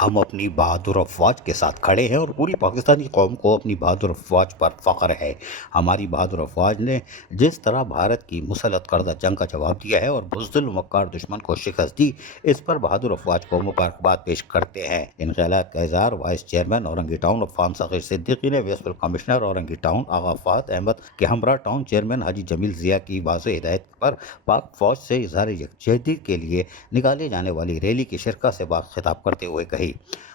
ہم اپنی بہادر افواج کے ساتھ کھڑے ہیں اور پوری پاکستانی قوم کو اپنی بہادر افواج پر فخر ہے۔ ہماری بہادر افواج نے جس طرح بھارت کی مسلط کردہ جنگ کا جواب دیا ہے اور بزدل و مکار دشمن کو شکست دی، اس پر بہادر افواج کو مبارکباد پیش کرتے ہیں۔ ان خیالات کا اظہار وائس چیئرمین اورنگی ٹاؤن فارم ثقیر صدیقی نے ویسٹفل کمشنر اورنگی ٹاؤن آغا فہد احمد کے ہمراہ ٹاؤن چیئرمین حاجی جمیل ضیاء کی واضح ہدایت پر پاک فوج سے اظہار یکجہتی کے لیے نکالے جانے والی ریلی کی شرکت سے خطاب کرتے ہوئے کہی۔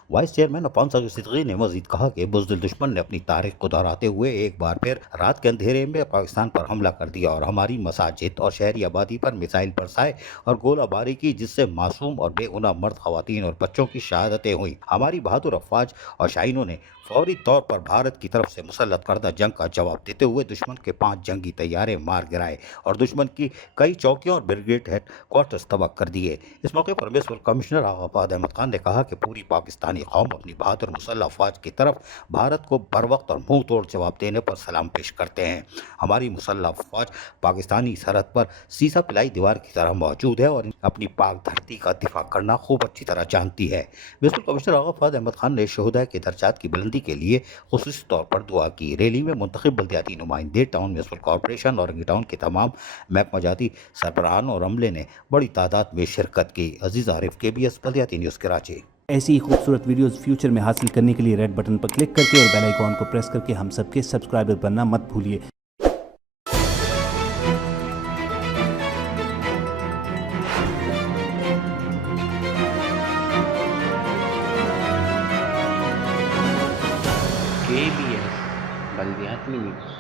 وائس چیئرمین افام ثقیر صدیقی نے مزید کہا کہ بزدل دشمن نے اپنی تاریخ کو دہراتے ہوئے ایک بار پھر رات کے اندھیرے میں پاکستان پر حملہ کر دیا اور ہماری مساجد اور شہری آبادی پر میزائل برسائے اور گولہ باری کی، جس سے معصوم اور بے گناہ مرد، خواتین اور بچوں کی شہادتیں ہوئیں۔ ہماری بہادر افواج اور شاہینوں نے فوری طور پر بھارت کی طرف سے مسلط کردہ جنگ کا جواب دیتے ہوئے دشمن کے 5 جنگی طیارے مار گرائے اور دشمن کی کئی چوکیوں اور بریگیڈ ہیڈ کوارٹرز تباہ کر دیے۔ اس موقع پر میونسپل کمشنر آغا فہد احمد خان نے کہا کہ پوری پاکستانی قوم اپنی بہادر مسلح افواج کی طرف بھارت کو بروقت اور منہ توڑ جواب دینے پر سلام پیش کرتے ہیں۔ ہماری مسلح افواج پاکستانی سرحد پر سیسا پلائی دیوار کی طرح موجود ہے اور اپنی پاک دھرتی کا دفاع کرنا خوب اچھی طرح جانتی ہے۔ میونسپل کمشنر آغا فہد احمد خان نے شہداء کے درجات کی بلندی کے لیے خصوصی طور پر دعا کی۔ ریلی میں منتخب بلدیاتی نمائندے، town municipal corporation Orangi town کے تمام محکمہ جاتی سربراہان اور عملے نے بڑی تعداد میں شرکت کی۔ عزیز عارف، KBS بلدیاتی نیوز کراچی۔ ایسی ہی خوبصورت ویڈیوز فیوچر میں حاصل کرنے کے لیے ریڈ بٹن پر کلک کر کے اور بیل آئیکن کو پریس کر کے ہم سب کے سبسکرائبر بننا مت بھولیے۔ KBS بلدیاتی نیوز